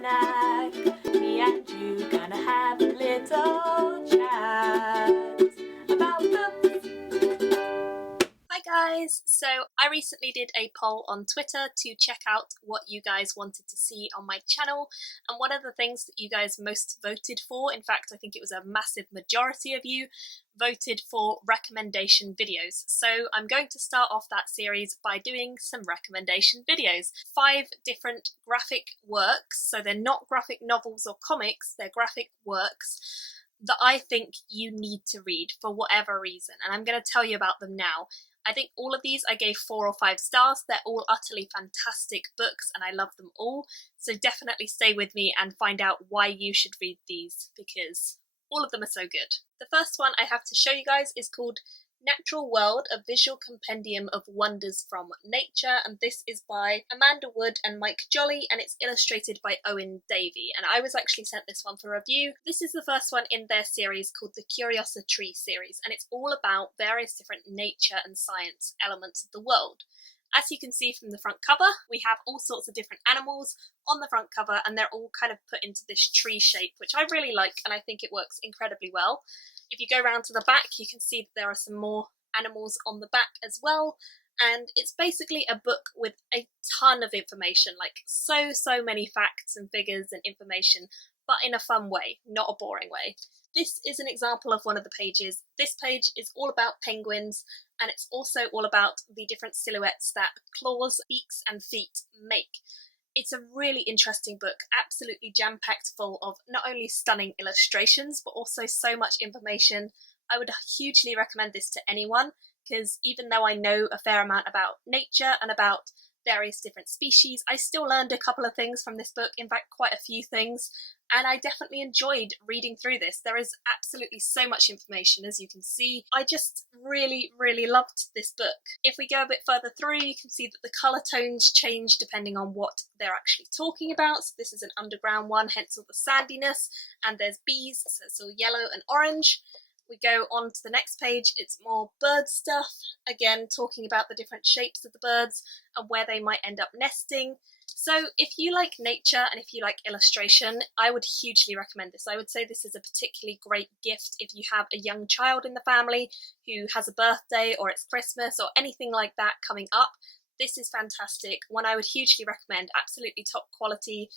snack. Me and you gonna have a little chat about books. Hi guys! So I recently did a poll on Twitter to check out what you guys wanted to see on my channel, and one of the things that you guys most voted for, in fact I think it was a massive majority of you, voted for recommendation videos. So I'm going to start off that series by doing some recommendation videos. 5 different graphic works, so they're not graphic novels or comics, they're graphic works that I think you need to read for whatever reason, and I'm going to tell you about them now. I think all of these I gave 4 or 5 stars. They're all utterly fantastic books and I love them all, so definitely stay with me and find out why you should read these, because all of them are so good. The first one I have to show you guys is called Natural World, a visual compendium of wonders from nature, and this is by Amanda Wood and Mike Jolly, and it's illustrated by Owen Davey, and I was actually sent this one for review. This is the first one in their series called the Curiosity series, and it's all about various different nature and science elements of the world. As you can see from the front cover, we have all sorts of different animals on the front cover, and they're all kind of put into this tree shape, which I really like, and I think it works incredibly well. If you go round to the back, you can see that there are some more animals on the back as well, and it's basically a book with a ton of information, like so many facts and figures and information, but in a fun way, not a boring way. This is an example of one of the pages. This page is all about penguins, and it's also all about the different silhouettes that claws, beaks and feet make. It's a really interesting book, absolutely jam-packed full of not only stunning illustrations, but also so much information. I would hugely recommend this to anyone, because even though I know a fair amount about nature and about various different species, I still learned a couple of things from this book, in fact quite a few things, and I definitely enjoyed reading through this. There is absolutely so much information, as you can see. I just really loved this book. If we go a bit further through, you can see that the colour tones change depending on what they're actually talking about. So this is an underground one, hence all the sandiness, and there's bees, so it's all yellow and orange. We go on to the next page, it's more bird stuff, again talking about the different shapes of the birds and where they might end up nesting. So if you like nature and if you like illustration, I would hugely recommend this. I would say this is a particularly great gift if you have a young child in the family who has a birthday or it's Christmas or anything like that coming up. This is fantastic, one I would hugely recommend, absolutely top quality,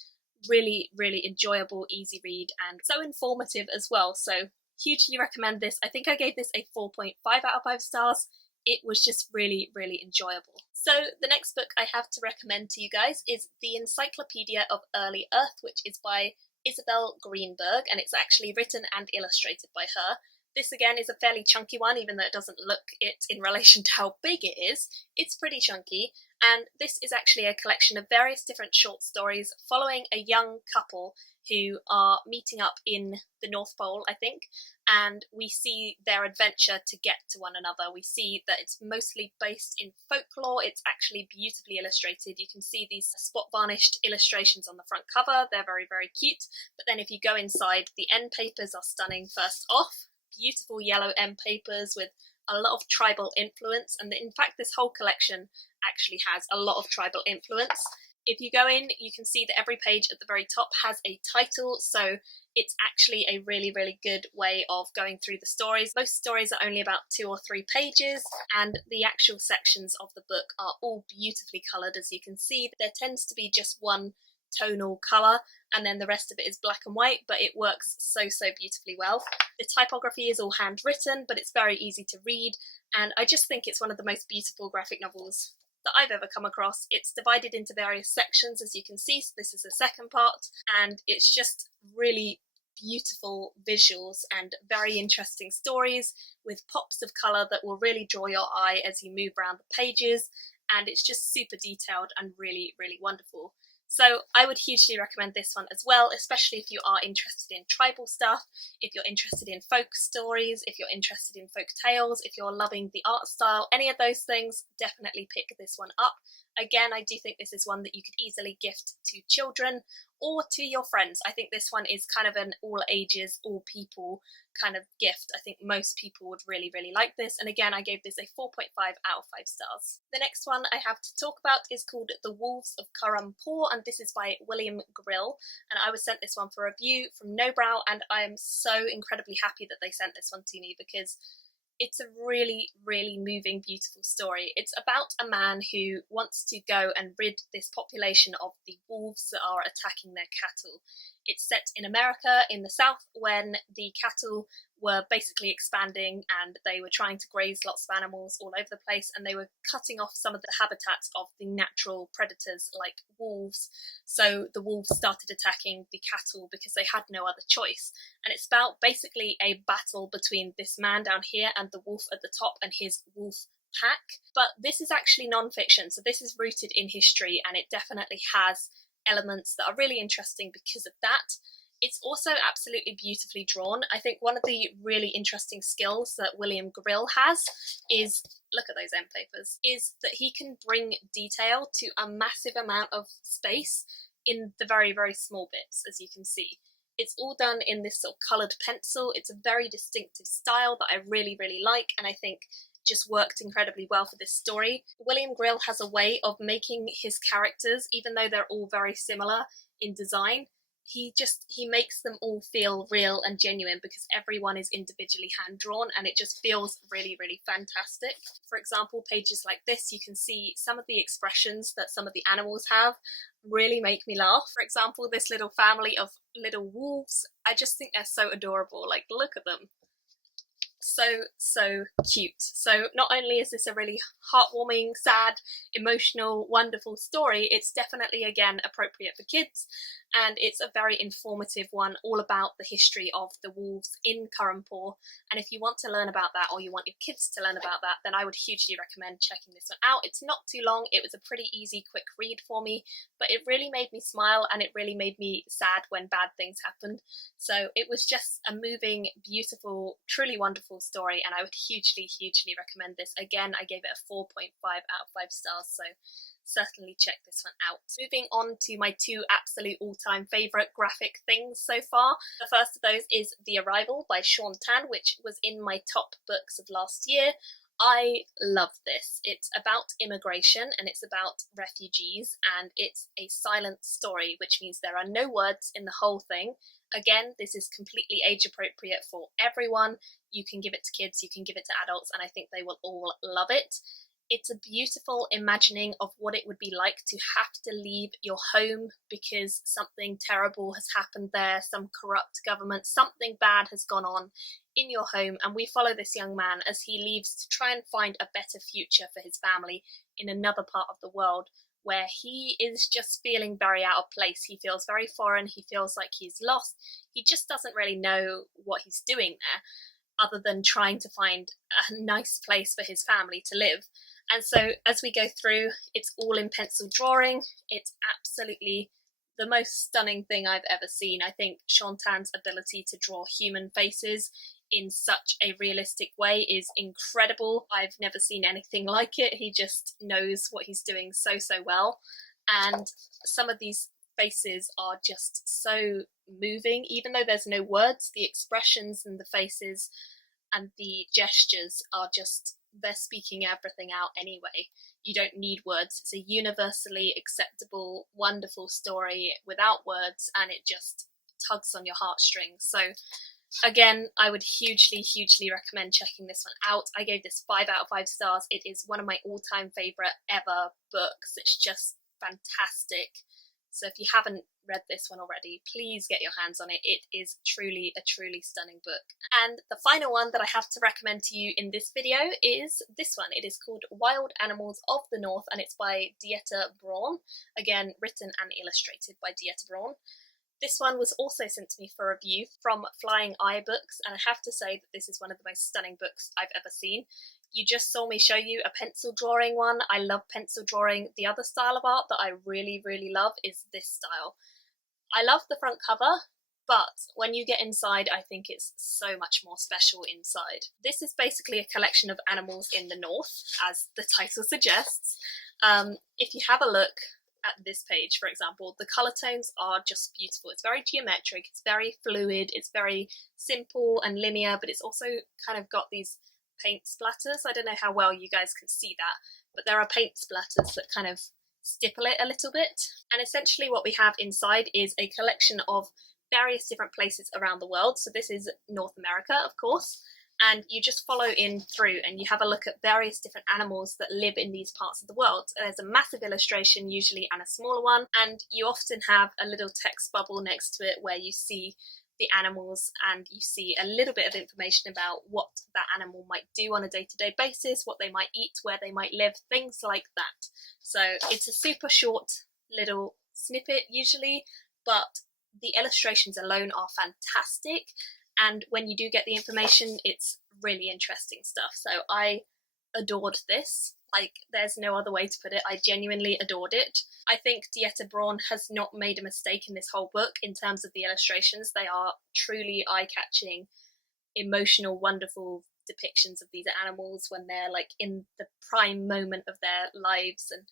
really enjoyable, easy read, and so informative as well, so hugely recommend this. I think I gave this a 4.5 out of 5 stars. It was just really enjoyable. So the next book I have to recommend to you guys is the Encyclopedia of Early Earth, which is by Isabel Greenburg, and it's actually written and illustrated by her. This again is a fairly chunky one, even though it doesn't look it in relation to how big it is. It's pretty chunky, and this is actually a collection of various different short stories following a young couple who are meeting up in the North Pole, I think, and we see their adventure to get to one another. We see that it's mostly based in folklore. It's actually beautifully illustrated. You can see these spot varnished illustrations on the front cover. They're very cute, but then if you go inside, the end papers are stunning. First off, beautiful yellow end papers with a lot of tribal influence, and in fact this whole collection actually has a lot of tribal influence. If you go in, you can see that every page at the very top has a title, so it's actually a really good way of going through the stories. Most stories are only about 2 or 3 pages, and the actual sections of the book are all beautifully coloured. As you can see, there tends to be just one tonal colour, and then the rest of it is black and white, but it works so beautifully well. The typography is all handwritten, but it's very easy to read, and I just think it's one of the most beautiful graphic novels that I've ever come across. It's divided into various sections, as you can see, so this is the second part, and it's just really beautiful visuals and very interesting stories with pops of colour that will really draw your eye as you move around the pages, and it's just super detailed and really wonderful. So I would hugely recommend this one as well, especially if you are interested in tribal stuff, if you're interested in folk stories, if you're interested in folk tales, if you're loving the art style, any of those things, definitely pick this one up. Again, I do think this is one that you could easily gift to children or to your friends. I think this one is kind of an all ages, all people kind of gift. I think most people would really, really like this. And again, I gave this a 4.5 out of 5 stars. The next one I have to talk about is called The Wolves of Currumpaw, and this is by William Grill. And I was sent this one for review from Nobrow, and I am so incredibly happy that they sent this one to me because it's a really, really moving, beautiful story. It's about a man who wants to go and rid this population of the wolves that are attacking their cattle. It's set in America in the South when the cattle were basically expanding and they were trying to graze lots of animals all over the place, and they were cutting off some of the habitats of the natural predators like wolves. So the wolves started attacking the cattle because they had no other choice. And it's about basically a battle between this man down here and the wolf at the top and his wolf pack. But this is actually non-fiction, so this is rooted in history, and it definitely has elements that are really interesting because of that. It's also absolutely beautifully drawn. I think one of the really interesting skills that William Grill has is, look at those end papers, is that he can bring detail to a massive amount of space in the very, very small bits, as you can see. It's all done in this sort of coloured pencil. It's a very distinctive style that I really, really like, and I think just worked incredibly well for this story. William Grill has a way of making his characters, even though they're all very similar in design, he makes them all feel real and genuine because everyone is individually hand drawn, and it just feels really, really fantastic. For example, pages like this, you can see some of the expressions that some of the animals have really make me laugh. For example, this little family of little wolves, I just think they're so adorable. Like, look at them. So cute. So not only is this a really heartwarming, sad, emotional, wonderful story, it's definitely, again, appropriate for kids, and it's a very informative one all about the history of the wolves in Currumpaw. And if you want to learn about that, or you want your kids to learn about that, then I would hugely recommend checking this one out. It's not too long, it was a pretty easy, quick read for me, but it really made me smile and it really made me sad when bad things happened. So it was just a moving, beautiful, truly wonderful story, and I would hugely recommend this. Again, I gave it a 4.5 out of 5 stars, so certainly check this one out. Moving on to my two absolute all-time favourite graphic things so far. The first of those is The Arrival by Shaun, which was in my top books of last year. I love this. It's about immigration and it's about refugees, and it's a silent story, which means there are no words in the whole thing. Again, this is completely age appropriate for everyone. You can give it to kids, you can give it to adults, and I think they will all love it. It's a beautiful imagining of what it would be like to have to leave your home because something terrible has happened there, some corrupt government, something bad has gone on in your home, and we follow this young man as he leaves to try and find a better future for his family in another part of the world where he is just feeling very out of place. He feels very foreign, he feels like he's lost, he just doesn't really know what he's doing there other than trying to find a nice place for his family to live. And so as we go through, it's all in pencil drawing. It's absolutely the most stunning thing I've ever seen. I think Shaun's ability to draw human faces in such a realistic way is incredible. I've never seen anything like it. He just knows what he's doing so well. And some of these faces are just so moving. Even though there's no words, the expressions and the faces and the gestures are just, they're speaking everything out anyway. You don't need words. It's a universally acceptable, wonderful story without words, and it just tugs on your heartstrings. So again, I would hugely recommend checking this one out. I gave this 5 out of 5 stars. It is one of my all-time favourite ever books. It's just fantastic. So if you haven't read this one already, please get your hands on it. It is truly a truly stunning book. And the final one that I have to recommend to you in this video is this one. It is called Wild Animals of the North, and it's by Braun. Again, written and illustrated by Braun. This one was also sent to me for review from Flying Eye Books, and I have to say that this is one of the most stunning books I've ever seen. You just saw me show you a pencil drawing one. I love pencil drawing. The other style of art that I really love is this style. I love the front cover, but when you get inside, I think it's so much more special inside. This is basically a collection of animals in the north, as the title suggests. If you have a look, at this page, for example, the colour tones are just beautiful. It's very geometric, it's very fluid, it's very simple and linear, but it's also kind of got these paint splatters. I don't know how well you guys can see that, but there are paint splatters that kind of stipple it a little bit. And essentially what we have inside is a collection of various different places around the world. So this is North America, of course, and you just follow in through and you have a look at various different animals that live in these parts of the world. There's a massive illustration usually and a smaller one, and you often have a little text bubble next to it where you see the animals and you see a little bit of information about what that animal might do on a day-to-day basis, what they might eat, where they might live, things like that. So it's a super short little snippet usually, but the illustrations alone are fantastic, and when you do get the information, it's really interesting stuff. So I adored this. Like, there's no other way to put it. I genuinely adored it. I think Braun has not made a mistake in this whole book in terms of the illustrations. They are truly eye-catching, emotional, wonderful depictions of these animals when they're like in the prime moment of their lives and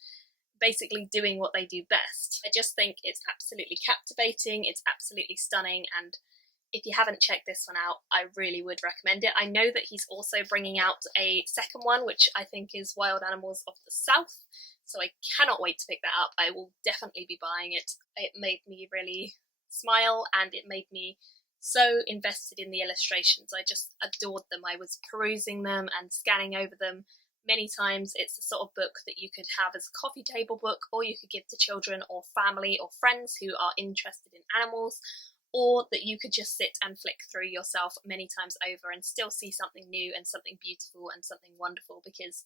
basically doing what they do best. I just think it's absolutely captivating, it's absolutely stunning, and if you haven't checked this one out, I really would recommend it. I know that he's also bringing out a second one, which I think is Wild Animals of the South, so I cannot wait to pick that up. I will definitely be buying it. It made me really smile, and it made me so invested in the illustrations. I just adored them. I was perusing them and scanning over them many times. It's the sort of book that you could have as a coffee table book, or you could give to children or family or friends who are interested in animals, or that you could just sit and flick through yourself many times over and still see something new and something beautiful and something wonderful, because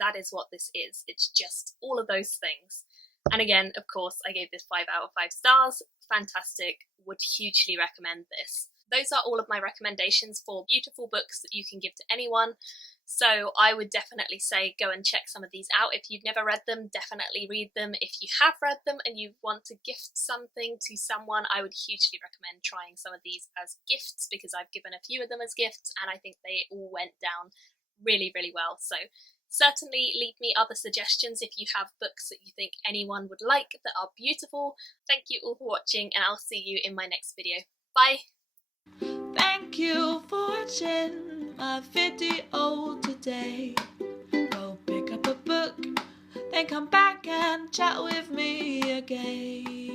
that is what this is. It's just all of those things. And again, of course, I gave this 5 out of 5 stars. Fantastic. Would hugely recommend this. Those are all of my recommendations for beautiful books that you can give to anyone. So I would definitely say go and check some of these out. If you've never read them, definitely read them. If you have read them and you want to gift something to someone, I would hugely recommend trying some of these as gifts, because I've given a few of them as gifts and I think they all went down really, really well. So certainly leave me other suggestions if you have books that you think anyone would like that are beautiful. Thank you all for watching, and I'll see you in my next video. Bye! Thank you for watching my video today. Go pick up a book, then come back and chat with me again.